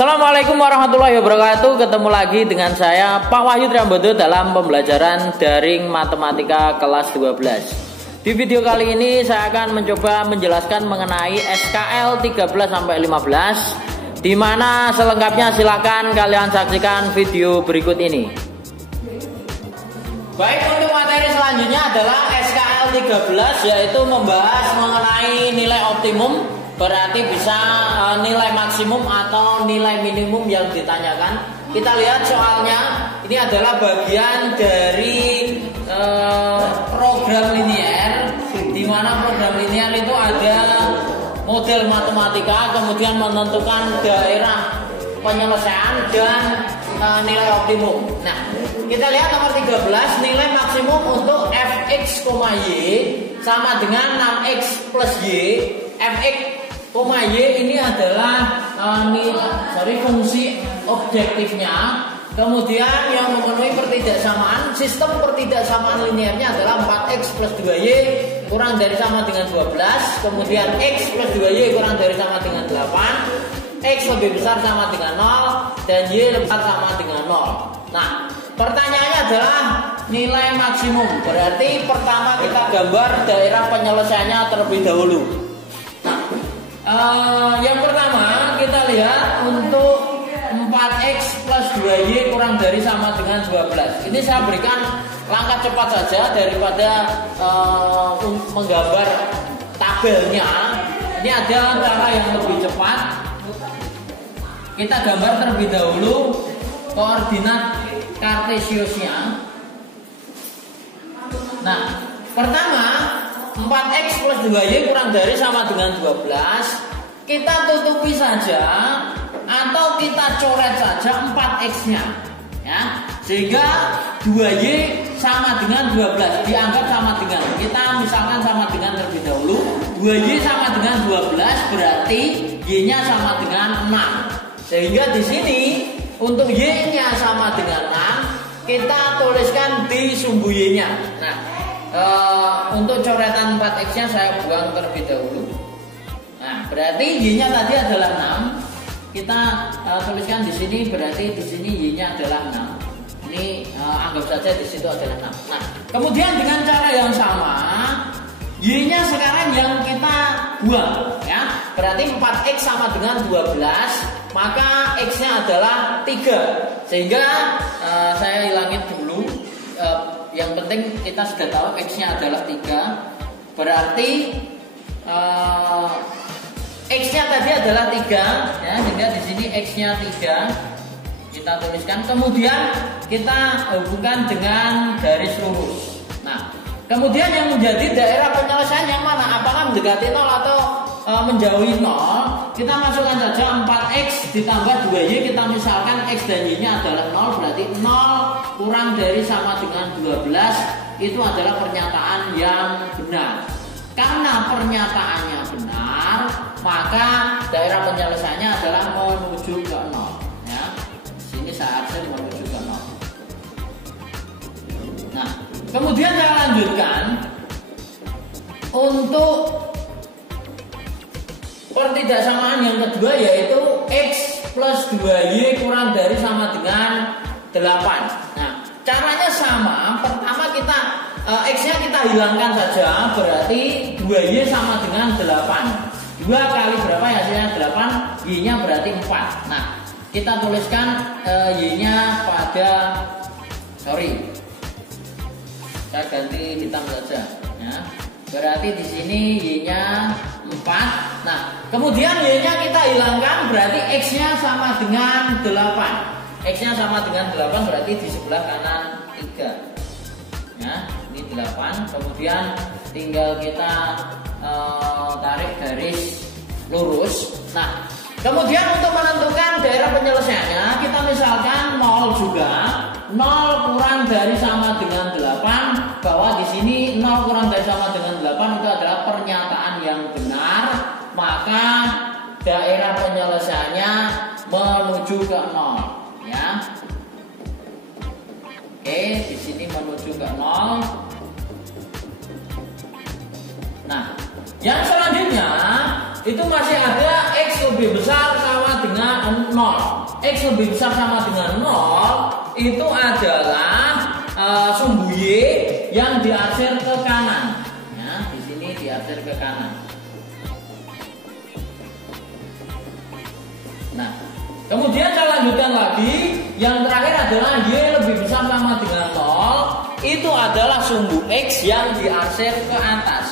Assalamualaikum warahmatullahi wabarakatuh. Ketemu lagi dengan saya Pak Wahyu Triambodo dalam pembelajaran daring matematika kelas 12. Di video kali ini saya akan mencoba menjelaskan mengenai SKL 13-15, di mana selengkapnya silakan kalian saksikan video berikut ini. Baik, untuk materi selanjutnya adalah SKL 13, yaitu membahas mengenai nilai optimum, berarti bisa nilai maksimum atau nilai minimum yang ditanyakan. Kita lihat soalnya, ini adalah bagian dari program linier, di mana program linier itu ada model matematika, kemudian menentukan daerah penyelesaian dan nilai optimum. Nah, kita lihat nomor 13, nilai maksimum untuk fx, y sama dengan 6x plus y. Fx, y ini adalah fungsi objektifnya. Kemudian yang memenuhi pertidaksamaan, sistem pertidaksamaan liniernya adalah 4x plus 2y kurang dari sama dengan 12. Kemudian x plus 2y kurang dari sama dengan 8. X lebih besar sama dengan 0 dan y lebih besar sama dengan 0. Nah, pertanyaannya adalah nilai maksimum. Berarti pertama kita gambar daerah penyelesaiannya terlebih dahulu. Yang pertama kita lihat untuk 4x plus 2y kurang dari sama dengan 12. Ini saya berikan langkah cepat saja daripada menggambar tabelnya. Ini ada cara yang lebih cepat. Kita gambar terlebih dahulu koordinat kartesiusnya. Nah, pertama 4x plus 2y kurang dari sama dengan 12. Kita tutupi saja atau kita coret saja 4x-nya, ya. Sehingga 2y sama dengan 12, dianggap sama dengan, kita misalkan sama dengan terlebih dahulu. 2y sama dengan 12 berarti y-nya sama dengan 6. Sehingga di sini untuk y-nya sama dengan 6, kita tuliskan di sumbu y-nya. Nah, untuk coretan 4x-nya saya buang terlebih dahulu. Nah, berarti y-nya tadi adalah 6. Kita tuliskan di sini, berarti di sini y-nya adalah 6. Ini anggap saja di situ adalah 6. Nah, kemudian dengan cara yang sama, y-nya sekarang yang kita buang, ya. Berarti 4x sama dengan 12, maka x-nya adalah 3. Sehingga saya hilangin dulu. Yang penting kita sudah tahu x-nya adalah 3. Berarti x-nya tadi adalah 3, ya. Sehingga di sini x-nya 3 kita tuliskan. Kemudian kita hubungkan dengan garis lurus. Nah, kemudian yang menjadi daerah penyelesaian yang mana? Apakah mendekati 0 atau menjauhi 0? Kita masukkan saja 4x ditambah 2y. Kita misalkan x dan y-nya adalah 0, berarti 0 kurang dari sama dengan 12. Itu adalah pernyataan yang benar. Karena pernyataannya benar, maka daerah penyelesaiannya adalah menuju ke 0, ya. Sini seharusnya menuju ke 0. Nah, kemudian saya lanjutkan untuk pertidaksamaan yang kedua, yaitu x plus 2y kurang dari sama dengan 8. Nah, caranya sama. Pertama kita x-nya kita hilangkan saja, berarti 2y sama dengan 8. 2 kali berapa ya hasilnya? 8. Y-nya berarti 4. Nah, kita tuliskan y-nya pada, saya ganti hitam saja, ya. Berarti di sini y-nya 4. Nah, kemudian y-nya kita hilangkan, berarti x-nya sama dengan 8. X-nya sama dengan 8 berarti di sebelah kanan 3. Ya, ini 8. Kemudian tinggal kita tarik garis lurus. Nah, kemudian untuk menentukan daerah penyelesaiannya, kita misalkan 0 juga. 0 kurang dari sama dengan 8, bahwa di sini 0 kurang dari sama dengan 8 itu adalah pernyataan yang benar, maka daerah penyelesaiannya menuju ke 0, ya. Oke, di sini menuju ke 0. Nah, yang selanjutnya itu masih ada x lebih besar sama dengan 0. 0. X lebih besar sama dengan 0 itu adalah sumbu Y yang diarsir ke kanan. Ya, di sini diarsir ke kanan. Nah, kemudian saya lanjutkan lagi. Yang terakhir adalah Y lebih besar sama dengan 0. Itu adalah sumbu X yang diarsir ke atas.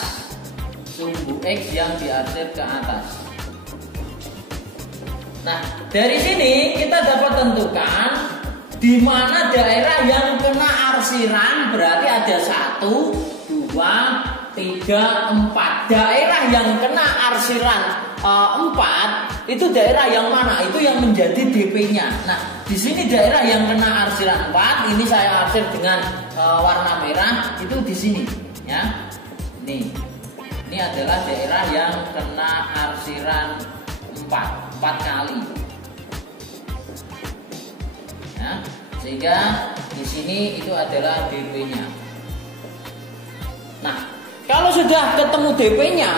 Sumbu X yang diarsir ke atas. Nah, dari sini kita dapat tentukan di mana daerah yang kena arsiran. Berarti ada 1, 2, 3, 4. Daerah yang kena arsiran 4 itu daerah yang mana? Itu yang menjadi DP-nya. Nah, di sini daerah yang kena arsiran 4, ini saya arsir dengan warna merah, itu di sini, ya. Ini adalah daerah yang kena arsiran 4 kali. Ya, sehingga di sini itu adalah DP-nya. Nah, kalau sudah ketemu DP-nya,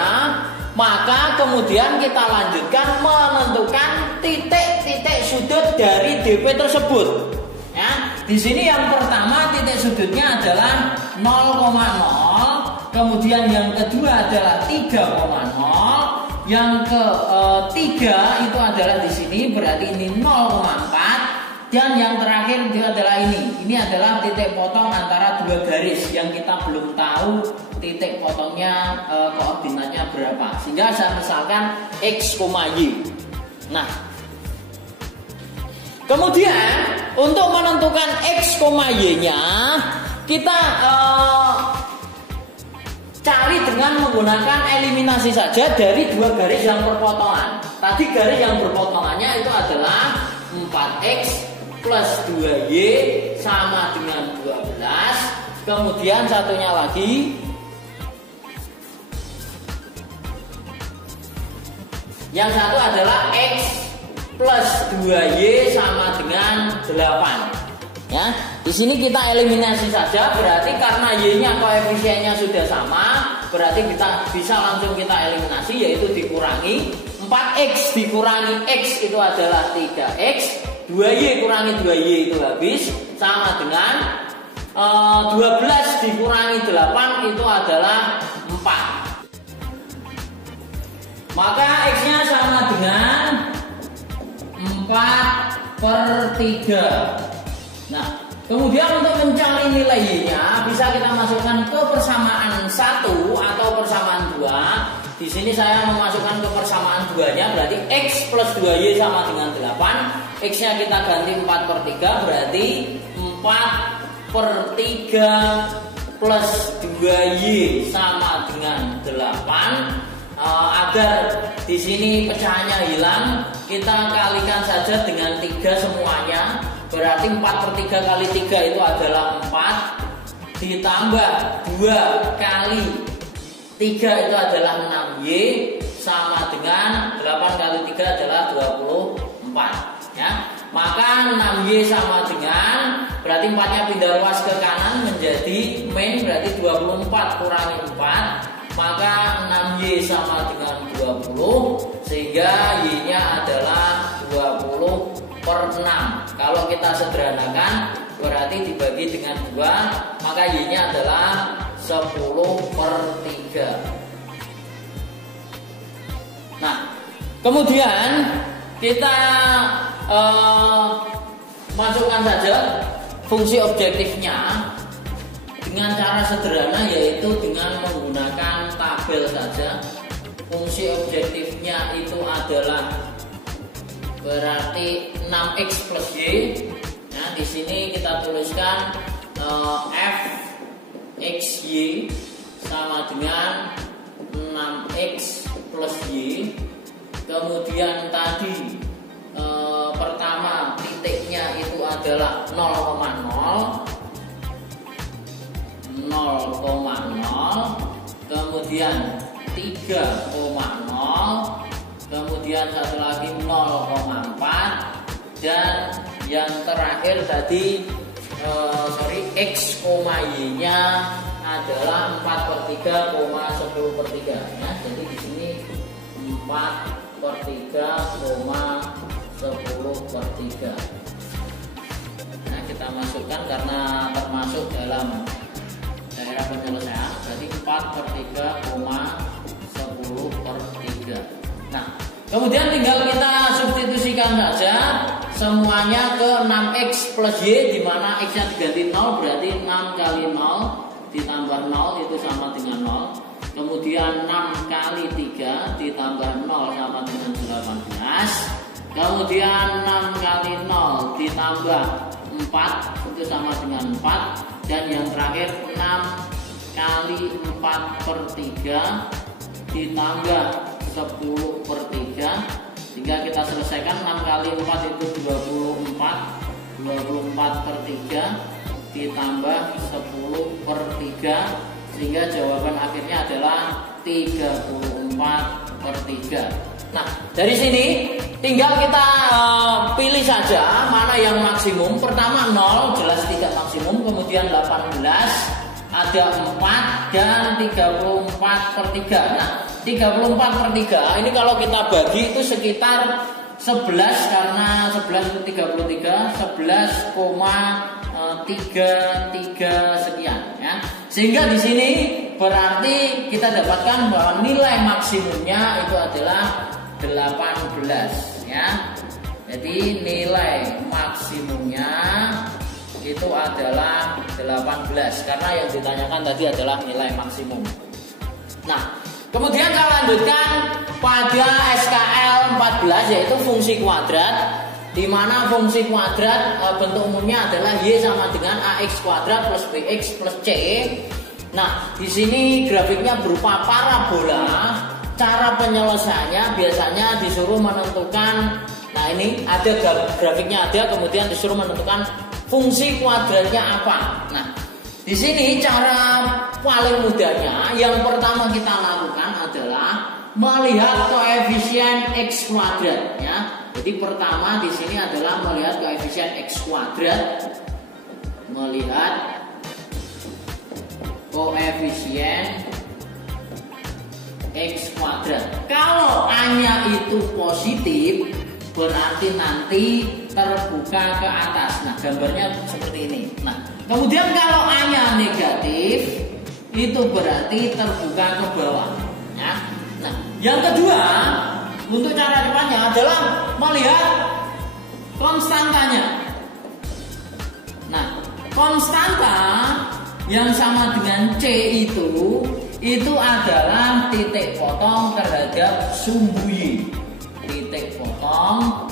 maka kemudian kita lanjutkan menentukan titik-titik sudut dari DP tersebut. Ya, di sini yang pertama titik sudutnya adalah 0,0, kemudian yang kedua adalah 3,0, yang ketiga itu adalah di sini, berarti ini 0,4, dan yang terakhir itu adalah ini. Ini adalah titik potong antara dua garis yang kita belum tahu titik potongnya koordinatnya berapa. Sehingga saya misalkan X, Y. Nah, kemudian untuk menentukan X, Y-nya kita cari dengan menggunakan eliminasi saja dari dua garis yang berpotongan. Tadi garis yang berpotongannya itu adalah 4X plus 2Y sama dengan 12. Kemudian satunya lagi, yang satu adalah X plus 2Y sama dengan 8. Ya, di sini kita eliminasi saja, berarti karena Y-nya koefisiennya sudah sama, berarti kita bisa langsung kita eliminasi, yaitu dikurangi 4X dikurangi X itu adalah 3X, 2Y kurangi 2Y itu habis, sama dengan 12 dikurangi 8 itu adalah 4. Maka X-nya sama dengan 4/3. Nah, kemudian untuk mencari nilai Y-nya bisa kita masukkan ke persamaan 1 atau persamaan 2. Di sini saya memasukkan ke persamaan 2-nya, berarti X plus 2Y sama dengan 8. X-nya kita ganti 4/3, berarti 4/3 plus 2Y sama dengan 8. Agar di sini pecahannya hilang, kita kalikan saja dengan 3 semuanya. Berarti 4/3 kali 3 itu adalah 4. Ditambah 2 kali 3 itu adalah 6Y, sama dengan 8 kali 3 adalah 24. Ya. Maka 6Y sama dengan, berarti 4-nya pindah ruas ke kanan menjadi min, berarti 24 kurangi 4. Maka 6Y sama dengan 20, sehingga Y-nya adalah 20/6. Kalau kita sederhanakan, berarti dibagi dengan 2, maka Y-nya adalah 10/3. Nah, kemudian kita masukkan saja fungsi objektifnya dengan cara sederhana, yaitu dengan menggunakan tabel saja. Fungsi objektifnya itu adalah berarti 6X plus Y. Nah, di sini kita tuliskan Fxy sama dengan 6X plus Y. Kemudian tadi pertama titiknya itu adalah 0,0, kemudian 3,0, kemudian satu lagi 0,4, dan yang terakhir tadi X, Y-nya adalah 4/3, 10/3 ya. Jadi di sini 4/3, 10/3. masuk dalam daerah penyelesaian, berarti 4/3,10/3. Nah, kemudian tinggal kita substitusikan saja semuanya ke 6x plus y, di mana x-nya diganti 0, berarti 6 kali 0 ditambah 0 itu sama dengan 0. Kemudian 6 kali 3 ditambah 0 sama dengan 18. Kemudian 6 kali 0 ditambah 4 itu sama dengan 4. Dan yang terakhir 6 kali 4/3 ditambah 10/3. Sehingga kita selesaikan 6 kali 4 itu 24. 24/3 ditambah 10/3. Sehingga jawaban akhirnya adalah 34/3. Nah, dari sini tinggal kita pilih saja mana yang maksimum. Pertama 0 jelas tidak maksimum, kemudian 18 ada 4 dan 34/3. Nah, 34/3 ini kalau kita bagi itu sekitar 11, karena 11 itu 33, 11,33 sekian ya. Sehingga di sini berarti kita dapatkan bahwa nilai maksimumnya itu adalah 18 ya. Jadi nilai maksimumnya itu adalah 18 karena yang ditanyakan tadi adalah nilai maksimum. Nah, kemudian kita lanjutkan pada SKL 14 yaitu fungsi kuadrat, di mana fungsi kuadrat bentuk umumnya adalah y sama dengan ax kuadrat plus bx plus c. Nah, di sini grafiknya berupa parabola. Cara penyelesaiannya biasanya disuruh menentukan, nah ini ada grafiknya ada, kemudian disuruh menentukan fungsi kuadratnya apa. Nah, di sini cara paling mudahnya yang pertama kita lakukan adalah melihat koefisien x kuadrat ya. Jadi pertama di sini adalah melihat koefisien x kuadrat, melihat koefisien x kuadrat. Kalau A-nya itu positif berarti nanti terbuka ke atas. Nah, gambarnya seperti ini. Nah, kemudian kalau A-nya negatif itu berarti terbuka ke bawah ya. Nah, yang kedua untuk cara depannya adalah melihat konstantanya. Nah, konstanta yang sama dengan C itu adalah titik potong terhadap sumbu Y. Titik potong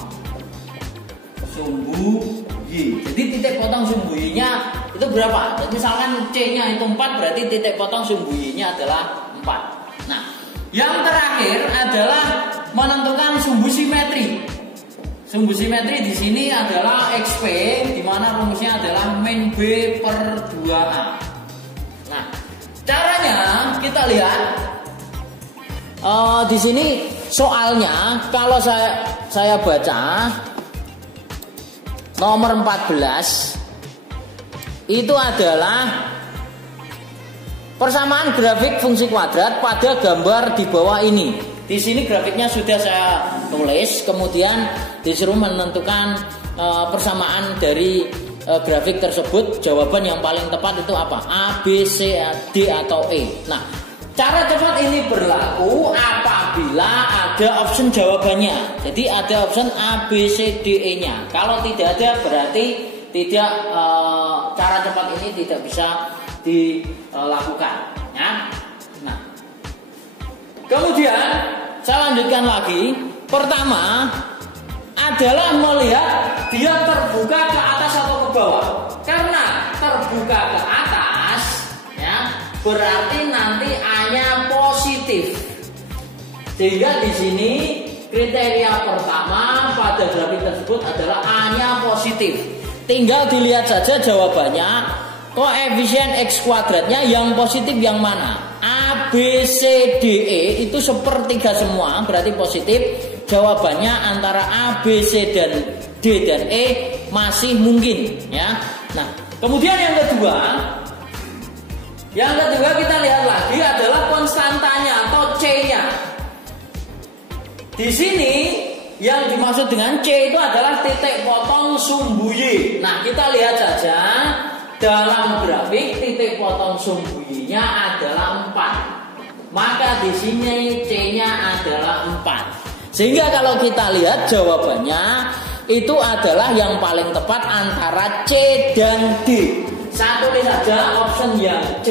sumbu Y. Jadi titik potong sumbu Y-nya itu berapa? Jadi misalkan C-nya itu 4, berarti titik potong sumbu Y-nya adalah 4. Nah, yang terakhir adalah menentukan sumbu simetri. Sumbu simetri di sini adalah XP, di mana rumusnya adalah min B per 2A. Nah, caranya kita lihat di sini soalnya kalau saya baca nomor 14 itu adalah persamaan grafik fungsi kuadrat pada gambar di bawah ini. Di sini grafiknya sudah saya tulis, kemudian disuruh menentukan persamaan dari grafik tersebut. Jawaban yang paling tepat itu apa? A, B, C, D atau E. Nah, cara cepat ini berlaku apabila ada option jawabannya. Jadi ada option A, B, C, D, E nya. Kalau tidak ada berarti tidak, cara cepat ini tidak bisa dilakukan ya. Nah, kemudian saya lanjutkan lagi. Pertama adalah melihat dia terbuka ke atas atau ke bawah. Karena terbuka ke atas ya, berarti nanti A-nya positif. Sehingga di sini kriteria pertama pada grafik tersebut adalah A-nya positif. Tinggal dilihat saja jawabannya. Koefisien x kuadratnya yang positif yang mana? A, B, C, D, E itu sepertiga semua, berarti positif. Jawabannya antara A, B, C, dan D dan E masih mungkin ya. Nah, kemudian yang kedua kita lihat lagi adalah konstantanya atau C-nya. Di sini yang dimaksud dengan C itu adalah titik potong sumbu Y. Nah, kita lihat saja dalam grafik titik potong sumbu Y-nya adalah 4. Maka di sini C-nya adalah 4. Sehingga kalau kita lihat jawabannya itu adalah yang paling tepat antara C dan D. Saya tulis saja option yang C.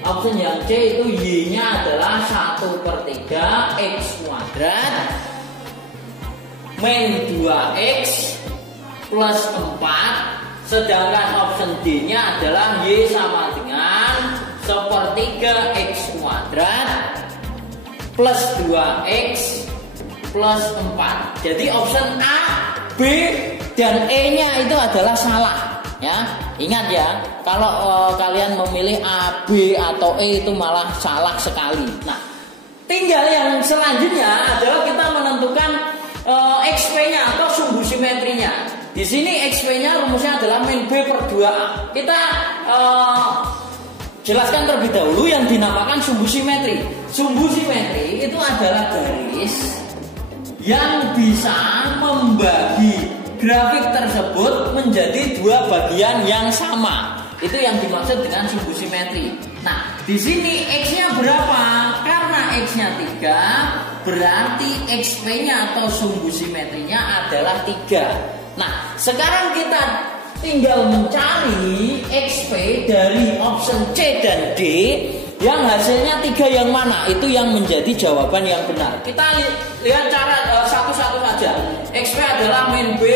Option yang C itu Y-nya adalah 1/3 X kuadrat min 2X plus 4. Sedangkan option D-nya adalah Y sama dengan 1/3 X kuadrat plus 2X plus 4. Jadi option A, B, dan E-nya itu adalah salah. Ya, ingat ya, kalau kalian memilih A, B, atau E itu malah salah sekali. Nah, tinggal yang selanjutnya adalah kita menentukan XP-nya atau sumbu simetrinya. Di sini XP-nya rumusnya adalah min B per 2A. Kita jelaskan terlebih dahulu yang dinamakan sumbu simetri. Sumbu simetri itu adalah garis yang bisa membagi grafik tersebut menjadi dua bagian yang sama. Itu yang dimaksud dengan sumbu simetri. Nah, di sini X-nya berapa? Karena X-nya 3, berarti XP-nya atau sumbu simetrinya adalah 3. Nah, sekarang kita tinggal mencari XP dari option C dan D yang hasilnya 3 yang mana? Itu yang menjadi jawaban yang benar. Kita lihat cara satu-satu saja. XP adalah min B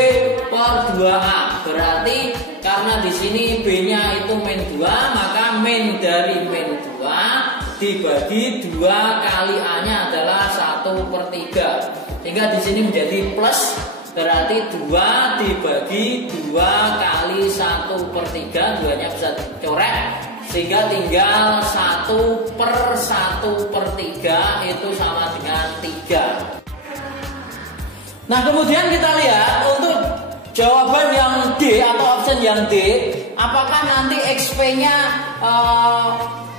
per 2A. Berarti karena di sini B-nya itu min 2, maka min dari min 2 dibagi 2 kali A-nya adalah 1/3. Sehingga di sini menjadi plus. Berarti 2 dibagi 2 kali 1/3, 2-nya bisa dicoret, sehingga tinggal 1/1/3 itu sama dengan 3. Nah, kemudian kita lihat untuk jawaban yang D atau option yang D, apakah nanti XP-nya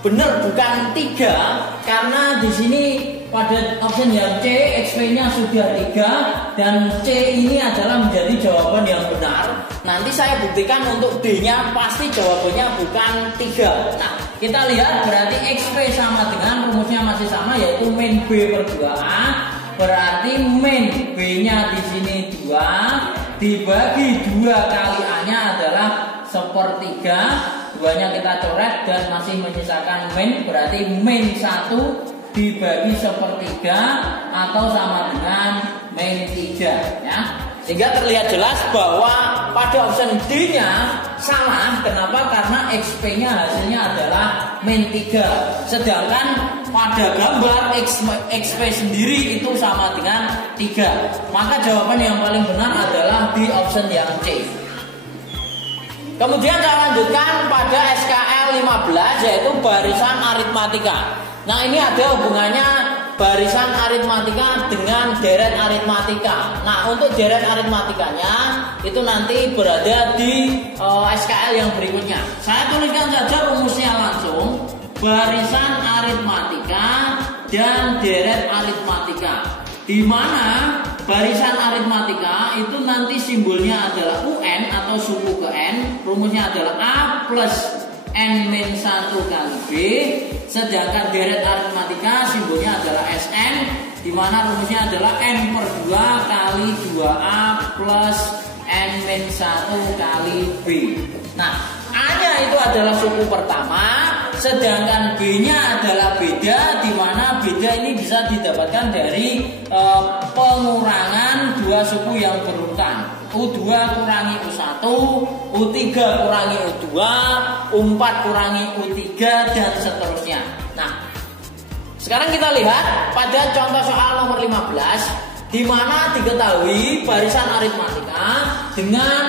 benar bukan 3? Karena di sini pada option yang C XP-nya sudah 3 dan C ini adalah menjadi jawaban yang benar. Nanti saya buktikan untuk D-nya pasti jawabannya bukan 3. Nah, kita lihat berarti XP sama dengan rumusnya masih sama, yaitu min B per 2A. Berarti min B-nya di sini 2 dibagi 2 kali A-nya adalah 1/3. 2-nya kita coret dan masih menyisakan min. Berarti min 1 dibagi 1/3 atau sama dengan min 3 ya. Sehingga terlihat jelas bahwa pada option D-nya salah. Kenapa? Karena XP-nya hasilnya adalah min 3. Sedangkan pada gambar XP sendiri itu sama dengan 3. Maka jawaban yang paling benar adalah di option yang C. Kemudian saya lanjutkan pada SKL 15, yaitu barisan aritmatika. Nah, ini ada hubungannya barisan aritmatika dengan deret aritmatika. Nah, untuk deret aritmatikanya itu nanti berada di SKL yang berikutnya. Saya tuliskan saja rumusnya langsung. Barisan aritmatika dan deret aritmatika. Di mana barisan aritmatika itu nanti simbolnya adalah UN atau suku ke N. Rumusnya adalah A plus N-1 kali B. Sedangkan deret aritmatika simbolnya adalah SN, di mana rumusnya adalah N per 2 kali 2A plus N-1 kali B. Nah, A-nya itu adalah suku pertama, sedangkan B-nya adalah beda, di mana beda ini bisa didapatkan dari pengurangan dua suku yang berurutan. U2 kurangi U1, U3 kurangi U2, U4 kurangi U3, dan seterusnya. Nah, sekarang kita lihat pada contoh soal nomor 15, di mana diketahui barisan aritmatika dengan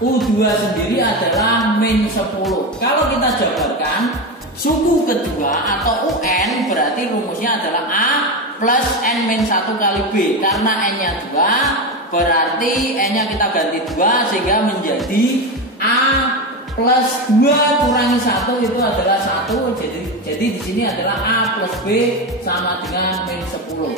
U2 sendiri adalah min 10. Kalau kita jabarkan suku kedua atau UN, berarti rumusnya adalah A plus N-1 kali B. Karena N-nya 2, berarti N-nya kita ganti 2 sehingga menjadi A plus 2 kurangi 1 itu adalah 1. Jadi di sini adalah A plus B sama dengan min 10.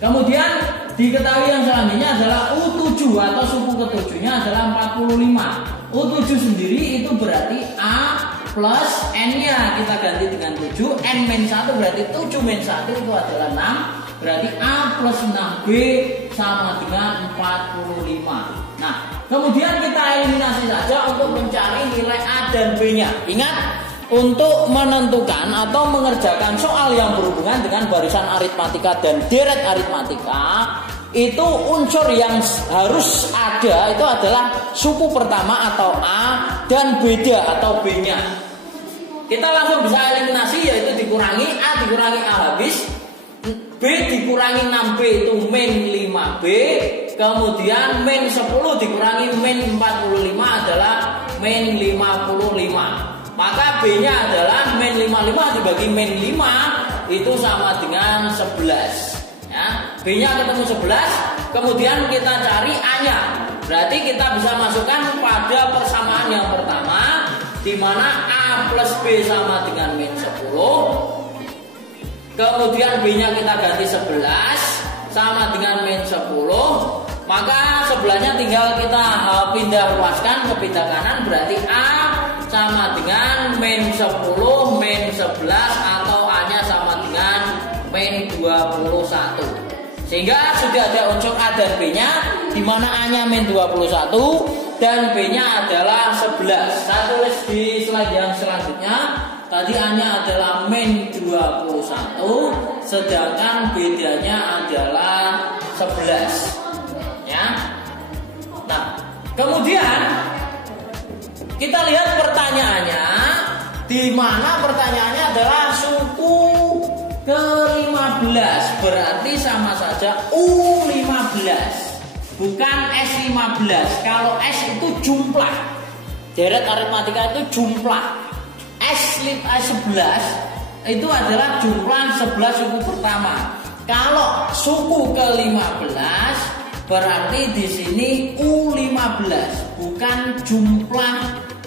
Kemudian diketahui yang selanjutnya adalah U7 atau suku ke-7-nya adalah 45. U7 sendiri itu berarti A plus N-nya kita ganti dengan 7. N-1 berarti 7 min 1 itu adalah 6. Berarti A plus 6B sama dengan 45. Nah, kemudian kita eliminasi saja untuk mencari nilai A dan B-nya. Ingat, untuk menentukan atau mengerjakan soal yang berhubungan dengan barisan aritmatika dan deret aritmatika, itu unsur yang harus ada itu adalah suku pertama atau A dan beda atau B-nya. Kita langsung bisa eliminasi, yaitu dikurangi A dikurangi A habis, B dikurangi 6B itu min 5B, kemudian min 10 dikurangi min 45 adalah min 55. Maka B-nya adalah min 55 dibagi min 5 itu sama dengan 11. Ya, B-nya ketemu 11, kemudian kita cari A-nya. Berarti kita bisa masukkan pada persamaan yang pertama, di mana A plus B sama dengan min 10. Kemudian B-nya kita ganti 11 sama dengan min 10. Maka sebelahnya tinggal kita pindah luaskan ke pindah kanan, berarti A sama dengan min 10 min 11 atau A-nya sama dengan min 21. Sehingga sudah ada unsur A dan B-nya, di mana A-nya min 21 dan B-nya adalah 11. Saya tulis di slide yang selanjutnya. Tadi A-nya adalah min 21, sedangkan bedanya adalah 11. Ya. Nah, kemudian kita lihat pertanyaannya, di mana pertanyaannya adalah suku ke-15, berarti sama saja U15, bukan S15. Kalau S itu jumlah, deret aritmatika itu jumlah. S11 itu adalah jumlah 11 suku pertama. Kalau suku ke-15 berarti di sini U15, bukan jumlah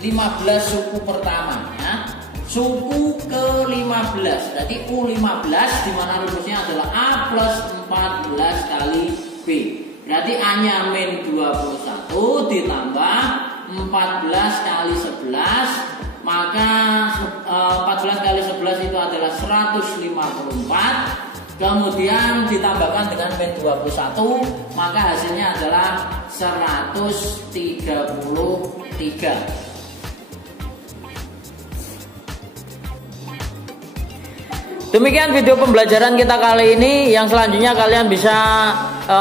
15 suku pertama, ya. Suku ke-15 berarti U15, di mana rumusnya adalah A plus 14 kali B. Berarti A-nya min 21 ditambah 14 kali 11, maka 14 kali 11 itu adalah 154. Kemudian ditambahkan dengan min 21, maka hasilnya adalah 133. Demikian video pembelajaran kita kali ini. Yang selanjutnya kalian bisa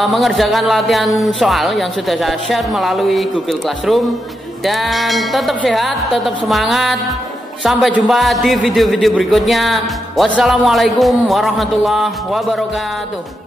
mengerjakan latihan soal yang sudah saya share melalui Google Classroom. Dan tetap sehat, tetap semangat. Sampai jumpa di video-video berikutnya. Wassalamualaikum warahmatullahi wabarakatuh.